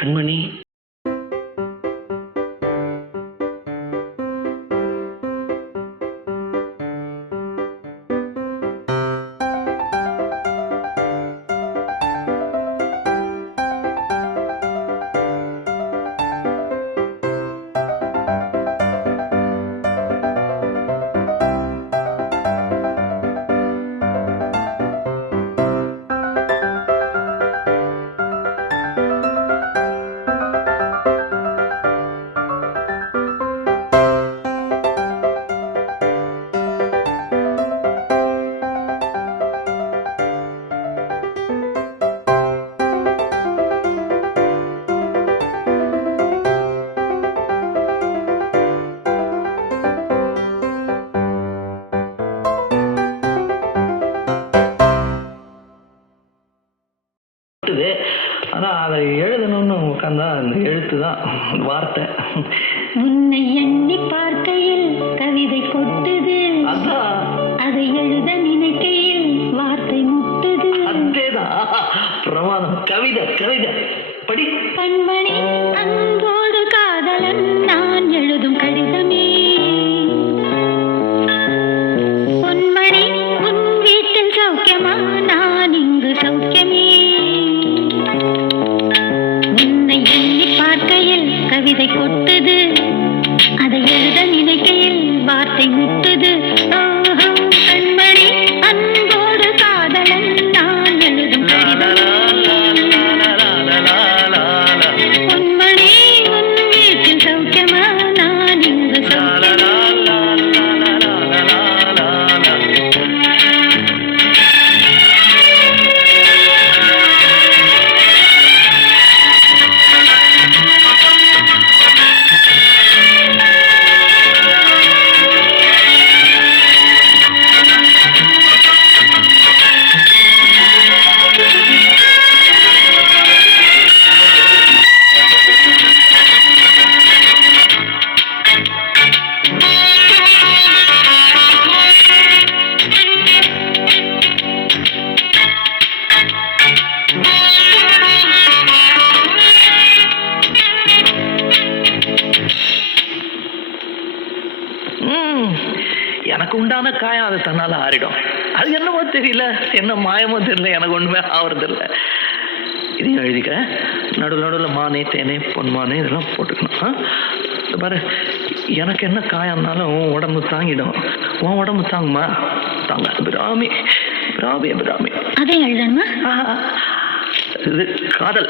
கண்மணி. ஆனா அதை எழுதணும்னு உட்காந்தா அந்த எழுத்து தான் வார்த்தை. உன்னை எண்ணி பார்க்கையில் கவிதை கொட்டுது, அதை எழுத நினைக்கையில் வார்த்தை முட்டுது. அதேதான் பிரமாதம். கவிதை கவிதை படி. கண்மணி அன்போடு காதலன் நான் எழுதும் கடிதமே. பொன்மணி உன் வீட்டில் சௌக்கியமா, நான் இங்கு சௌக்கியமே. கவிதை கொட்டுது, அதை எழுத நினைக்கையில் வார்த்தை முட்டுது. கண்மணி அன்போடு காதலன் நான் எழுதும் பொன்மணி உன் வீட்டில் சௌக்கியமா, நான் இங்கு சௌக்கியமா. எனக்கு உண்டான காயம் அது தன்னால ஆறிடும். அது என்னமோ தெரியல, என்ன மாயமோ தெரியல, எனக்கு ஒண்ணுமே ஆவறது இல்லை. இதையும் எழுதிக்க. நடுவில் நடுவில் மானே தேனே பொன்மானே இதெல்லாம் போட்டுக்கணும். பாரு, எனக்கு என்ன காயம்னாலும் உன் உடம்பு தாங்கிடும். உன் உடம்பு தாங்குமா? தாங்க. பிராமி பிராமி பிராமி. அதை எழுதணுமா? இது காதல்.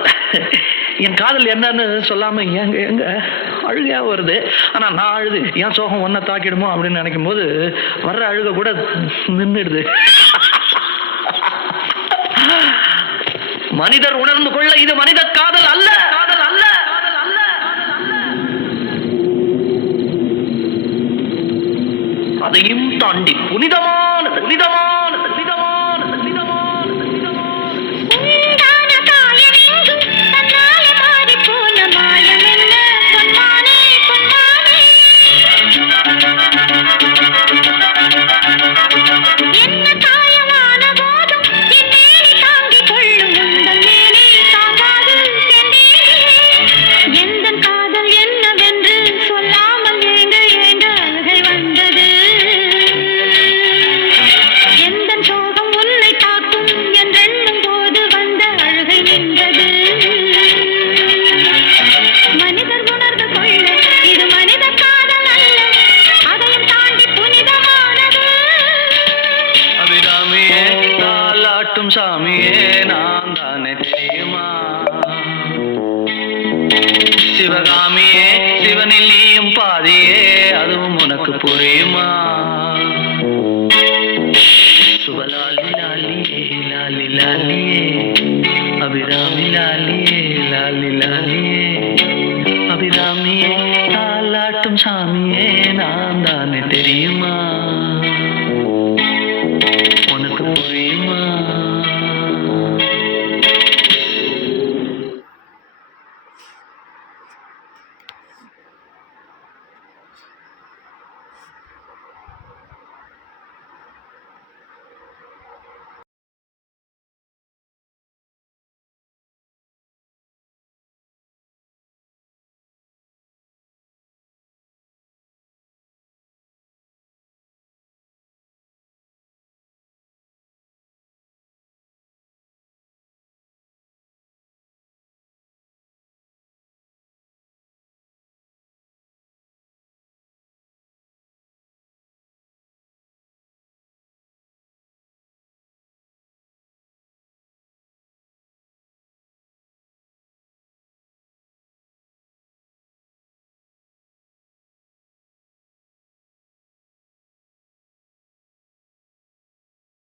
என் காதல் என்னன்னு சொல்லாம எங்க எங்க அழுகையா வருது. ஆனா நான் அழுது என் சோகம் ஒன்ன தாக்கிடுமோ அப்படின்னு நினைக்கும் போது வர்ற அழுக கூட நின்றுடுது. மனிதர் உணர்ந்து கொள்ள இது மனித காதல் அல்ல, காதல் அல்ல, காதல் அல்ல. அதையும் தாண்டி புனிதமானது, புனிதமானது, புனிதமானது, புனிதமானது, புனிதமானது. சாமியே நான் தானே தெரியுமா? சிவகாமியே சிவனில் நீயும் பாதியே, அதுவும் உனக்கு புரியுமா? சுபலாலி லாலியே லாலி லாலியே, அபிராமி லாலியே லாலி லாலியே, அபிராமியே தாலாட்டும் சாமியே நான் தானே தெரியுமா?